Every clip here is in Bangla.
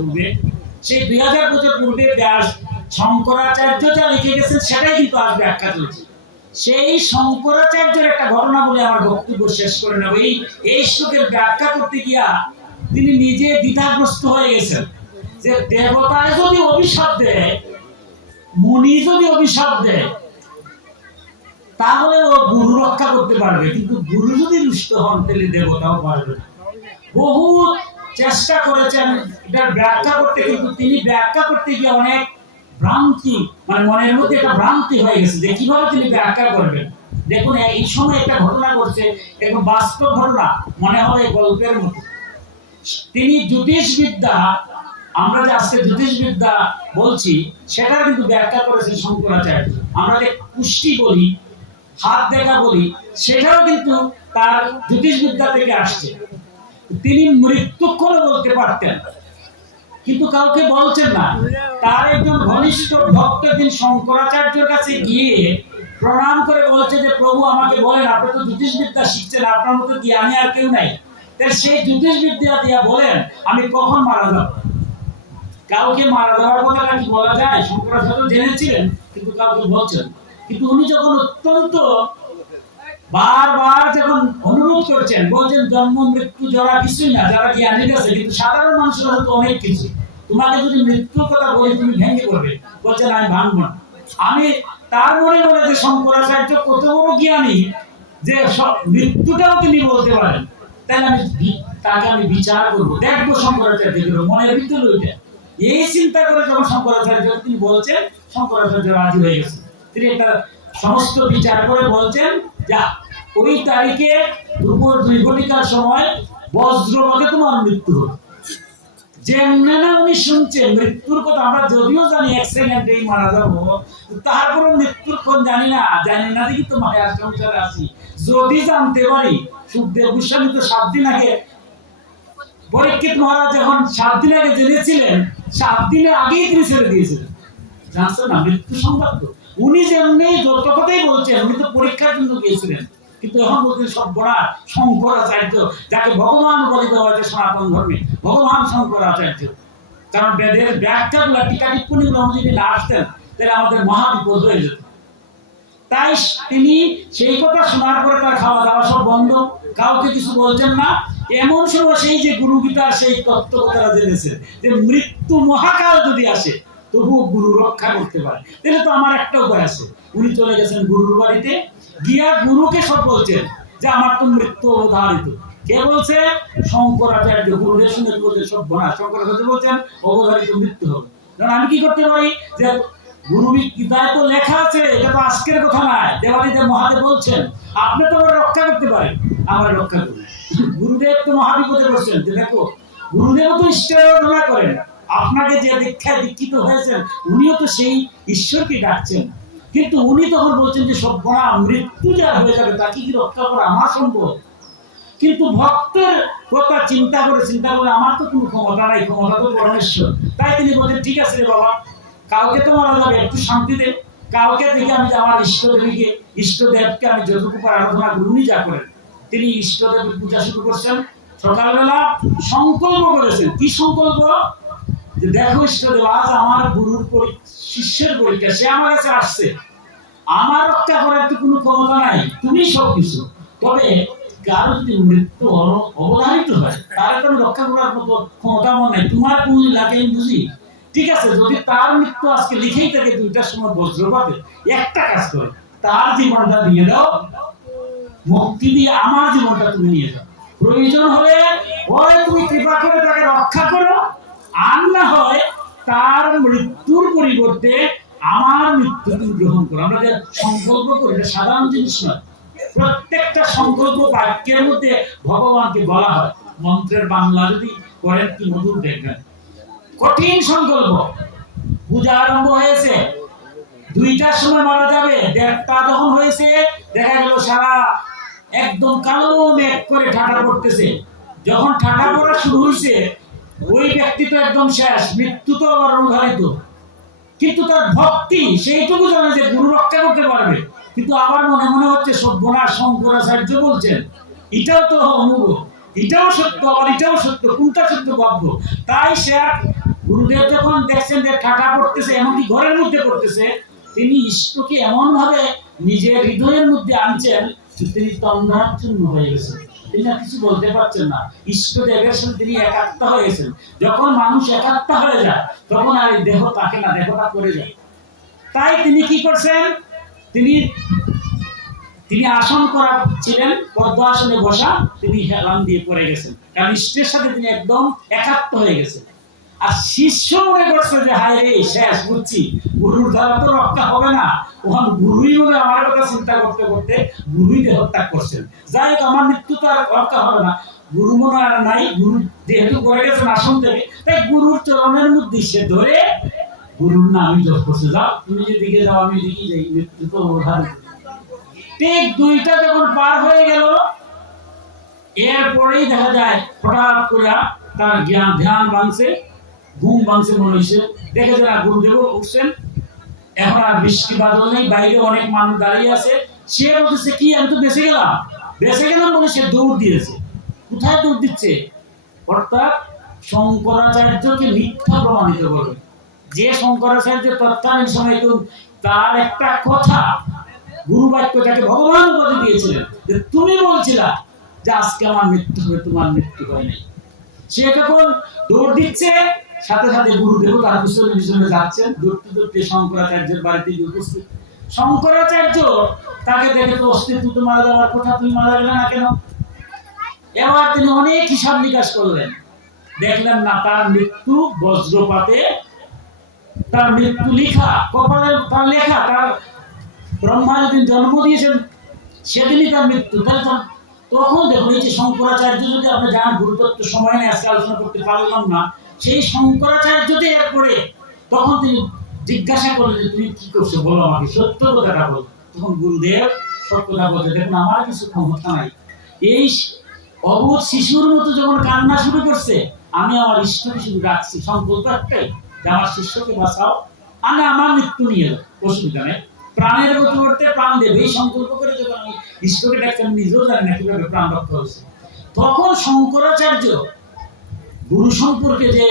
পূর্বে, সেই 2000 বছর পূর্বে ব্যাস শঙ্করাচার্য যা লিখে গেছেন সেটাই কিন্তু আজ ব্যাখ্যা চলছে। সেই শঙ্করাচার্যের একটা ঘটনা বলে আমার বক্তব্য শেষ করে নেব। এই শ্লোকের ব্যাখ্যা করতে গিয়া তিনি নিজে দ্বিধাগ্রস্ত হয়ে গেছেন যে দেবতায় যদি অভিশাপ দেয়, মুনি যদি অভিশাপ দেয়, তাহলে ও গুরু রক্ষা করতে পারবে, কিন্তু গুরু যদি রুষ্ট হন তাহলে দেবতাও পারবে না। বহু চেষ্টা করেছেন এটার ব্যাখ্যা করতে, কিন্তু তিনি ব্যাখ্যা করতে গিয়ে অনেক ভ্রান্তি, মানে মনের মধ্যে একটা ভ্রান্তি হয়ে গেছে যে কিভাবে তিনি ব্যাখ্যা করবেন। দেখুন এই সময় একটা ঘটনা ঘটছে, একদম বাস্তব ঘটনা, মনে হয় গল্পের মতো। তিনি জ্যোতিষবিদ্যা, আমরা যে আজকে জ্যোতিষবিদ্যা বলছি সেটা কিন্তু ব্যাখ্যা করেছেন শঙ্করাচার্য। আমরা যে পুষ্টি বলি, হাত দেখা বলি, সেটাও কিন্তু তার জ্যোতিষবিদ্যা থেকে আসছে। তিনি মৃত্যুক্ষণ বলতে পারতেন, কিন্তু কাউকে বলছেন না। তার একজন ঘনিষ্ঠ ভক্ত একদিন শঙ্করাচার্যের কাছে গিয়ে প্রণাম করে বলছে যে প্রভু আমাকে বলেন, আপনি তো জ্যোতিষবিদ্যা শিখছেন, আপনার মতো জ্ঞানী আর কেউ নাই, তাই সেই জ্যোতিষবিদ্যা দিয়া বলেন আমি কখন মারা যাব। কাউকে মারা যাওয়ার কথাটা কি বলা যায়? শঙ্করাচার্য জেনেছিলেন কিন্তু কাউকে বলছেন। কিন্তু উনি যখন অত্যন্ত বারবার যখন অনুরোধ করছেন, বলছেন জন্ম মৃত্যু জরা কিছুই না, যারা জ্ঞানী আছে, কিন্তু সাধারণ মানুষের হয়তো অনেক কিছু, তোমাকে যদি মৃত্যুর কথা বলি তুমি ভেঙে পড়বে। বলছেন আমি ভাঙব না। আমি তার মনে মনে যে শঙ্করাচার্য কত বড় জ্ঞানী যে মৃত্যুটাও তিনি বলতে পারেন, তাই তাকে আমি বিচার করবো, দেখবো শঙ্করাচার্য মনের ভিতরে ওইটা। এই চিন্তা করে যখন শঙ্করাচার্য তিনি বলছেন, শঙ্করাচার্য রাজি হয়ে গেছে। তিনি একটা সমস্ত বিচার করে বলছেন যা ওই তারিখে দুপুর 2 ঘটিকার সময় বজ্রপাতে তোমার মৃত্যু হবে। যেমনে না উনি শুনছেন মৃত্যুর কথা, আমরা যদিও জানি 1 সেকেন্ডেই মারা যাবো, তারপরে মৃত্যুর কোন জানি না দেখি তো মায়ার সংসারে আছি। যদি জানতে পারি, সুখদেব গোস্বামী তো 7 দিন আগে, পরীক্ষিত মহারাজ যখন 7 দিন আগে জেনেছিলেন, 7 দিনের আগেই তিনি ছেড়ে দিয়েছিলেন। জানছেন না মৃত্যু সংবাদ? উনি যেমনি যত কথাই বলছেন, উনি তো পরীক্ষার জন্য গিয়েছিলেন, কিন্তু এখন বলছেন সব বড় শঙ্করাচার্য, যাকে ভগবান বলে দেওয়া হয়েছে সনাতন ধর্মে, ভগবান শঙ্করাচার্য। কারণ বেদের ব্যাখ্যাগুলো, টিকা টিপ্পণীগুলো যদি না আসতেন তাহলে আমাদের মহাবিপদ হয়ে যেত। তাই তিনি সেই কথা শোনার পরে তার খাওয়া দাওয়া সব বন্ধ, কাউকে কিছু বলছেন না। এমন সময় সেই যে গুরু গীতার সেই তত্ত্ব কথাটা জেনেছেন যে মৃত্যু মহাকাল যদি আসে তবুও গুরু রক্ষা করতে পারে, তাহলে তো আমার একটা উপায় আছে। উনি চলে গেছেন গুরুর বাড়িতে, গিয়া গুরুকে সব বলছেন যে আমার তো মৃত্যু অবধারিত। কে বলছে? শঙ্করাচার্য। গুরুদেব শুনে বলছেন সব বনা। শঙ্করাচার্য বলছেন অবধারিত মৃত্যু হবে। কারণ আমি কি করতে পারি যে গুরু গীতায় তো লেখা আছে, এটা তো আজকের কথা নয়, দেওয়ালিতে মহাদেব বলছেন আপনি তো আমার রক্ষা করতে পারেন, আমার রক্ষা করুন। গুরুদেব তো মহাবিপদে বলছেন যে দেখো, গুরুদেব তো ঈশ্বরের আরাধনা করেন, আপনাকে যে দীক্ষায় দীক্ষিত হয়েছেন উনিও তো সেই ঈশ্বরকে ডাকছেন, কিন্তু উনি তখন বলছেন যে সব বড় মৃত্যু যা হয়ে যাবে তাকে কি রক্ষা করা আমার সম্ভব। কিন্তু ভক্তের কথা চিন্তা করে আমার তো কোনো ক্ষমতা নাই, ক্ষমতা তো পরমেশ্বর। তাই তিনি বলছেন ঠিক আছে রে বাবা, কাউকে তো মারা যাবে, একটু শান্তি দে। কাউকে দেখে আমি আমার ইষ্টদেবকে আমি যতটুকু আরাধনা করি, উনি যা করেন। তিনি ইষ্টদেবের পূজা শুরু করছেন। সকালবেলা সংকল্প করেছেন। কি সংকল্প? যে দেখো ইষ্টদেব, আজ আমার গুরুর শিষ্যের পরীক্ষা, সে আমার কাছে আসছে, আমার রক্ষা করার তো কোনো ক্ষমতা নাই, তুমি সব কিছু। তবে কারো যদি মৃত্যু অবধারিত হয় তার তো রক্ষা করার মতো ক্ষমতা আমার নাই, তোমার কোন লাগে আমি বুঝি। ঠিক আছে, যদি তার মৃত্যু আজকে লিখেই থাকে 2টার সময় বজ্রপাতে, একটা কাজ করো, তার জীবনটা দিয়ে দাও, মুক্তি দিয়ে আমার জীবনটা তুমি নিয়ে যাও। প্রয়োজন হলে ওই তুমি কৃপা করে তাকে রক্ষা করো, আর না হয় তার মৃত্যুর পরিবর্তে আমার মৃত্যু তুমি গ্রহণ করো। আমরা যে সংকল্প করি এটা সাধারণ জিনিস নয়। প্রত্যেকটা সংকল্প বাক্যের মধ্যে ভগবানকে বলা হয়। মন্ত্রের বাংলা যদি করেন কি মধুর দেখবেন। কঠিন সংকল্প। পূজা আরম্ভ হয়েছে, 2টার সময় মারা যাবে, 1:30 যখন হয়েছে দেখা গেল সারা একদম কালো মেঘ করে ঠাটা পড়তেছে। যখন ঠাটা পড়া শুরু হয়েছে ওই ব্যক্তি তো একদম শেষ, মৃত্যু তো আবার অবধারিত। কিন্তু তার ভক্তি সেইটুকু জানে যে গুরু রক্ষা করতে পারবে, কিন্তু আবার মনে মনে হচ্ছে সর্বনাশ, শঙ্করাচার্য বলছেন এটাও তো অনুভব, এটাও সত্য আবার এটাও সত্য, কোনটা সত্য ভাববো। তাই সে গুরুদেব যখন দেখছেন যে ঠাটা পড়তেছে, এমনকি ঘরের মধ্যে পড়তেছে, তিনি ইষ্টকে এমন ভাবে নিজের হৃদয়ের মধ্যে আনছেন তিনি তন্দ্রাচ্ছন্ন হয়ে গেছেন, তিনি আর কিছু বলতে পারছেন না। ইষ্টদেবের সাথে তিনি একাত্ম হয়ে গেছেন। যখন মানুষ একাত্ম হয়ে যায় তখন আর এই দেহ থাকে না, দেহটা পড়ে যায়। তাই তিনি কি করছেন, তিনি আসন করা ছিলেন, পদ্ম আসনে বসা, তিনি হেলান দিয়ে পড়ে গেছেন, কারণ ইষ্টের সাথে তিনি একদম একাত্ম হয়ে গেছেন। আর শিষ্য মনে করছে যে হায় রে শেষ, বুঝছি গুরুর দ্বারা তো রক্ষা হবে না, ওখান গুরুই বলে আমার কথা চিন্তা করতে করতে গুরুই দেহত্যাগ করছেন। যাই হোক, আমার মৃত্যু তো আর রক্ষা হবে না, গুরু মনে আর নাই, গুরু যেহেতু করে গেছেন আসন থেকে, তাই গুরুর চরণের মধ্যে সে ধরে গুরুর নামই জপ করছে। যাও তুমি যেদিকে যাও আমি এদিকে যাই, মৃত্যু তো ওঠার। ঠিক 2টা যখন পার হয়ে গেল, এরপরেই দেখা যায় হঠাৎ করে তার ধ্যান ভাঙছে, ঘুম ভাঙছে মনে হয়েছে, দেখে যে না গুরুদেব উঠছেন, এখন আর বৃষ্টি বাদল নেই, বাইরে অনেক মানুষ দাঁড়িয়ে আছে। সে বলতেছে কি আমি তো বেঁচে গেলাম বলে সে দৌড় দিয়েছে। কোথায় দৌড় দিচ্ছে? অর্থাৎ শঙ্করাচার্যকে মিথ্যা প্রমাণিত করবে। যে শঙ্করাচার্য তৎকালীন সময় তার একটা কথা, গুরু বাক্য যাকে ভগবান উপাধি দিয়েছিলেন, যে তুমি বলছিলা যে আজকে আমার মৃত্যু হবে, তোমার মৃত্যু হয় নাই। সে যখন দৌড় দিচ্ছে, সাথে সাথে গুরুদেব তার পিছনে পিছনে যাচ্ছেন, দৌড়তে শঙ্করাচার্যের বাড়িতে উপস্থিত। শঙ্করাচার্য তাকে দেখে তো অস্তিত্ব তো মারা যাওয়ার কথা, তুমি মারা গেলে না কেন? এবার তিনি অনেক হিসাব নিকাশ করলেন, দেখলেন না তার মৃত্যু বজ্রপাতে, তার মৃত্যু লেখা কপালে, তার লেখা, তার ব্রহ্মা যেদিন জন্ম দিয়েছেন সেদিনই তার মৃত্যু। তখন দেখুন এই যে শঙ্করাচার্য, যদি আপনি যান, গুরুতত্ত্ব সময় নেই আজকে আলোচনা করতে পারলাম না, সেই শঙ্করাচার্যতে এরপরে তখন তিনি জিজ্ঞাসা করলেন যে তুমি কি করছো, বলো আমাকে, সত্য কথাটা বলো। তখন গুরুদেব সত্যটা বলতে, দেখুন আমার কিছু ক্ষমতা নাই, এই অবোধ শিশুর মতো যখন কান্না শুরু করছে, আমি আমার ইষ্টকে শুধু ডাকছি, সংকল্প একটাই যে আমার শিষ্যকে বাঁচাও, আমি আমার মৃত্যু নিয়ে এলো, অসুবিধা নেই, প্রাণের গতি করতে প্রাণ দেবে, এই সংকল্প করে যখন আমি ইষ্টকে ডাকছি, আমি নিজেও জানি না কিভাবে প্রাণ রক্ষা হয়েছে। তখন শঙ্করাচার্য গুরু সম্পর্কে যে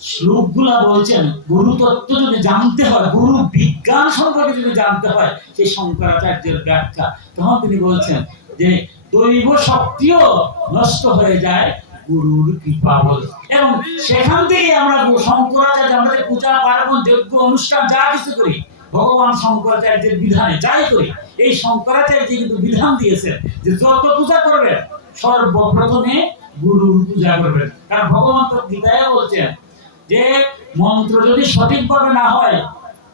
শ্লোকগুলা বলছেন, গুরু তত্ত্ব যদি জানতে হয়, গুরু বিজ্ঞান সম্পর্কে যদি জানতে হয়, সেই শঙ্করাচার্যের ব্যাখ্যা, তখন তিনি বলছেন যে দৈব শক্তিও নষ্ট হয়ে যায় গুরুর কৃপা বলে। এবং সেখান থেকে আমরা শঙ্করাচার্য, আমাদের পূজা পার্বণ যজ্ঞ অনুষ্ঠান যা কিছু করি ভগবান শঙ্করাচার্যের বিধানে যাই করি, এই শঙ্করাচার্য কিন্তু বিধান দিয়েছেন যে যত পূজা করবেন সর্বপ্রথমে গুরুর পূজা করবেন। কারণ ভগবান তো গীতায় বলছেন যে মন্ত্র যদি সঠিকভাবে না হয়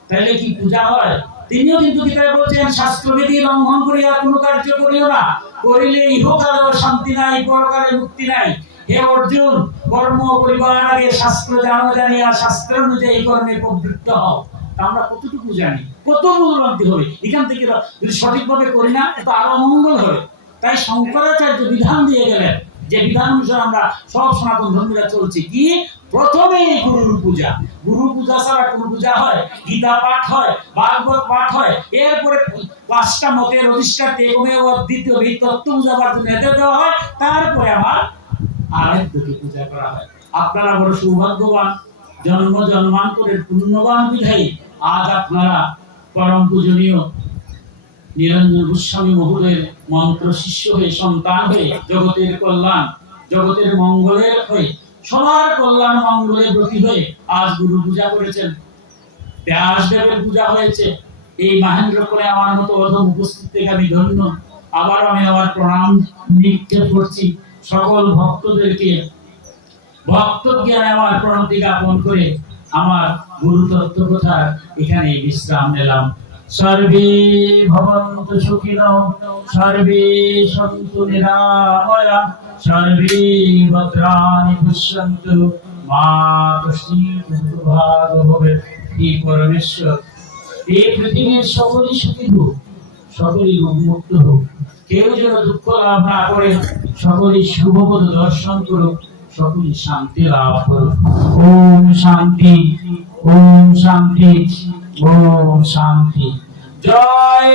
তাহলে কি পূজা হয়? তিনিও কিন্তু গীতায় বলছেন শাস্ত্রবিধি লঙ্ঘন করিয়া কোনো কার্য করিও না, করিলে ইহকালেও শান্তি নাই, পরকালে মুক্তি নাই। হে অর্জুন, কর্ম করিবার আগে শাস্ত্র জানিয়া শাস্ত্র অনুযায়ী কর্মে প্রবৃত্ত হও। আমরা কতটুকু জানি, কত মূল্যবান্তি হবে এখান থেকে যদি সঠিকভাবে করি না, তো আরো মঙ্গল হবে। তাই শঙ্করাচার্য বিধান দিয়ে গেলেন, যে বিধান অনুসারে আমরা সব সনাতন ধর্মীরা চলছি, কি প্রথমেই গুরুর পূজা। গুরু পূজা ছাড়া কোন পূজা হয়? গীতা পাঠ হয়, ভাগবত পাঠ হয়, এরপরে 5টা মতের অধিষ্ঠাতে একমেব দ্বিতীয় এই তত্ত্ব পূজাবার জন্য এদের দেওয়া হয়, তারপরে আমার আরাধ্যকে পূজা করা হয়। আপনারা বড় সৌভাগ্যবান, জন্ম জন্মান্তরের পুণ্যবান বিধায়ী আজ আপনারা পরম পূজনীয় নিরঞ্জন গোস্বামী মহোদয়ের মন্ত্র শিষ্য হয়ে, সন্তান হয়ে, জগতের কল্যাণ, জগতের মঙ্গলের হয়ে, সবার কল্যাণ মঙ্গলের ব্রতী হয়ে আজ গুরু পূজা করেছেন, ব্যাসদেবের পূজা হয়েছে। এই মহেন্দ্র করে আমার মতো অধম উপস্থিত থেকে আমি ধন্য। আবার আমি আমার প্রণাম নিক্ষেপ করছি সকল ভক্তদেরকে, ভক্ত জ্ঞানে আমার প্রণতি জ্ঞাপন করে আমার গুরু তত্ত্ব কথা এখানে বিশ্রাম নিলাম। সর্বে ভবন্তু সুখিনঃ, সর্বে সন্তু নিরাময়া, সর্বে ভদ্রাণি পশ্যন্তু, মা কশ্চিৎ দুর্ভাগ ভবেৎ। হে পরমেশ্বর, এই পৃথিবীর সকলই সুখী হোক, সকলই মুক্ত হোক, কেউ যেন দুঃখ লাভ না করে, সকলই শুভপদ দর্শন করুক, সকলই শান্তি লাভ করুক। ওম শান্তি, ওম শান্তি, ওম শান্তি। জয়